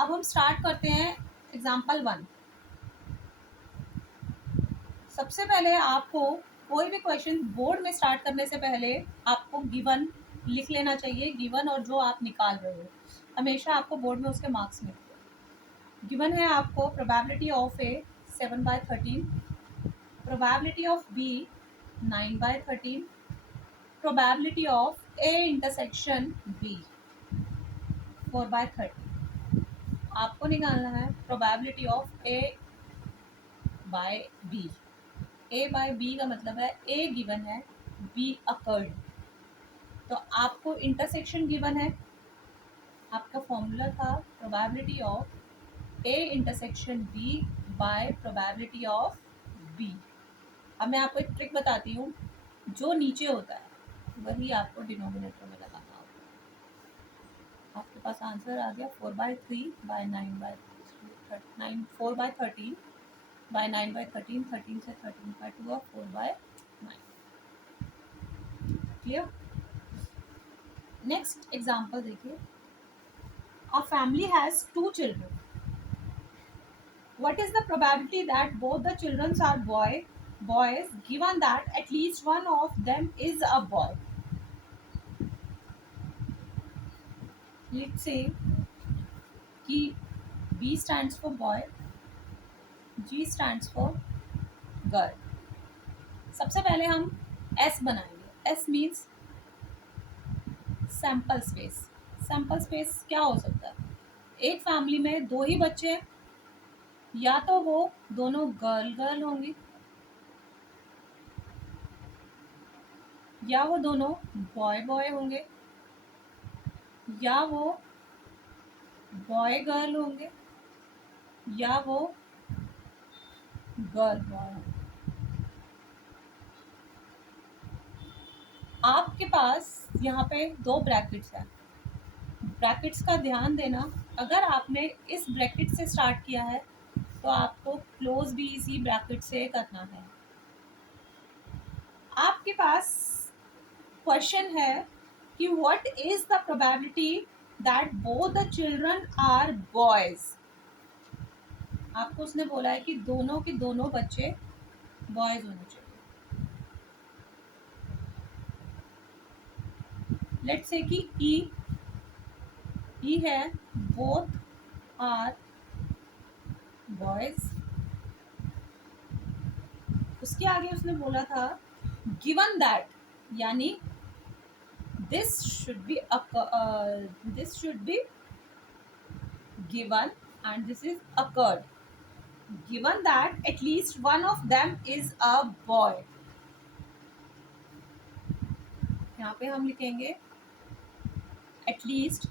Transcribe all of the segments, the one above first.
अब हम स्टार्ट करते हैं एग्जाम्पल 1। सबसे पहले आपको कोई भी क्वेश्चन बोर्ड में स्टार्ट करने से पहले आपको गिवन लिख लेना चाहिए। गिवन और जो आप निकाल रहे हो हमेशा आपको बोर्ड में उसके मार्क्स मिलते हैं। गिवन है आपको probability of A 7/13, probability of B 9/13, probability of A intersection B 4/30। आपको निकालना है probability of A by B. A by B का मतलब है ए गिवन है, बी अकर्ड। तो आपको इंटरसेक्शन गिवन है, आपका फॉर्मूला था probability of A intersection B by probability of B. अब मैं आपको एक ट्रिक बताती हूँ, जो नीचे होता है वही आपको डिनोमिनेटर में लगाना होगा। आपके पास आंसर आ गया 4/3 बाय 9/9 4/13 बाय 9/13, 13 से 13/2 और 4/9। क्लियर। नेक्स्ट एग्जाम्पल देखिए। A family has 2 children. What is the probability that both the children are boys given that at least one of them is a boy? Let's say कि B stands for boy, G stands for girl. सबसे पहले हम S बनाएंगे। S means sample space. Sample space क्या हो सकता है? एक फैमिली में 2 ही बच्चे, या तो वो दोनों गर्ल होंगी या वो दोनों बॉय होंगे या वो बॉय गर्ल होंगे या वो गर्ल बॉय होंगे। आपके पास यहाँ पे 2 ब्रैकेट्स हैं। ब्रैकेट्स का ध्यान देना, अगर आपने इस ब्रैकेट से स्टार्ट किया है तो आपको क्लोज भी इसी ब्रैकेट से करना है। आपके पास क्वेश्चन है कि what is the probability that both the children are boys. आपको उसने बोला है कि दोनों के दोनों बच्चे बॉयज होने चाहिए। लेट्स से कि ई है बोथ आर बॉयज। उसके आगे उसने बोला था गिवन दैट, यानी this should be given and this is occurred. Given that at least one of them is a boy. यहाँ पे हम लिखेंगे at least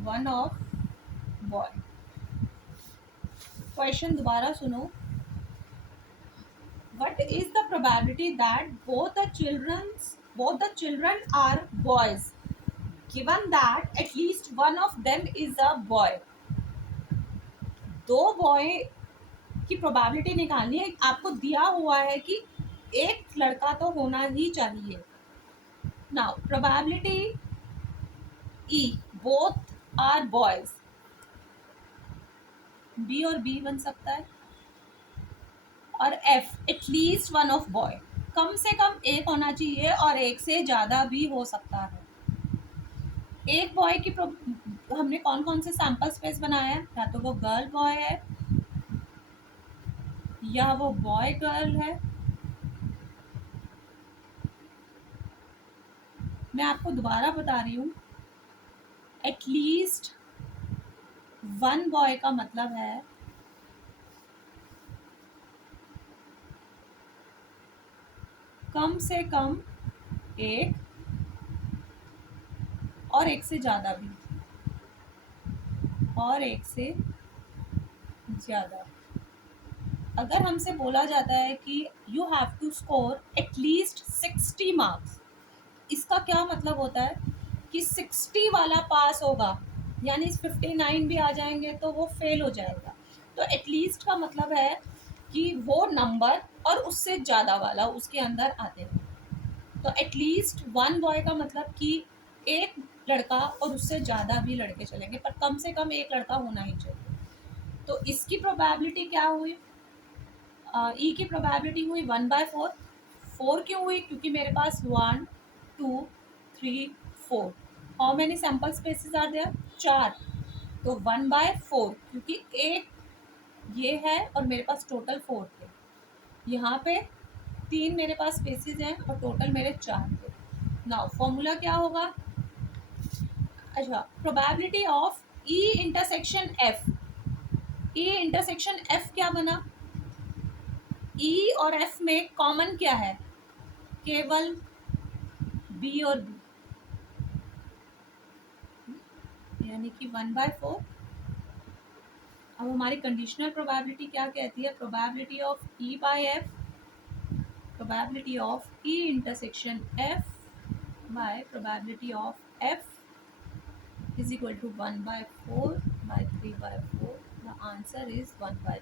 one of boy. Question दोबारा सुनो। What is the probability that both the children are boys given that at least one of them is a boy? 2 boy की probability निकालनी है। आपको दिया हुआ है कि एक लड़का तो होना ही चाहिए। Now probability E both are boys, B और बी बन सकता है, और F at least one of boy, कम से कम एक होना चाहिए और एक से ज़्यादा भी हो सकता है। एक बॉय की हमने कौन कौन से सैम्पल स्पेस बनाया है? या तो वो गर्ल बॉय है या वो बॉय गर्ल है। मैं आपको दोबारा बता रही हूँ, एटलीस्ट वन बॉय का मतलब है कम से कम एक और एक से ज़्यादा भी, और एक से ज़्यादा। अगर हमसे बोला जाता है कि you have to score at least 60 marks, इसका क्या मतलब होता है कि 60 वाला पास होगा, यानी 59 भी आ जाएंगे तो वो फेल हो जाएगा। तो एटलीस्ट का मतलब है कि वो नंबर और उससे ज़्यादा वाला उसके अंदर आते हैं। तो एटलीस्ट वन बॉय का मतलब कि एक लड़का और उससे ज़्यादा भी लड़के चलेंगे, पर कम से कम एक लड़का होना ही चाहिए। तो इसकी प्रोबेबिलिटी क्या हुई, ई की प्रोबेबिलिटी हुई 1/4। 4 क्यों हुई, क्योंकि मेरे पास 1 2 3 4। How many sample spaces are there, 4। तो 1/4, क्योंकि एक ये है और मेरे पास टोटल 4 थे। यहाँ पे 3 मेरे पास स्पेसिस हैं और टोटल मेरे 4 थे। नाउ फॉर्मूला क्या होगा, अच्छा, probability of E intersection F. E intersection F क्या बना, ई और एफ में कॉमन क्या है, केवल बी और बी, यानी कि 1/4। अब हमारी कंडीशनल प्रोबेबिलिटी क्या कहती है, probability of E by F, probability of E intersection F by probability of F is equal to 1/4 by 3/4। The answer is 1/3।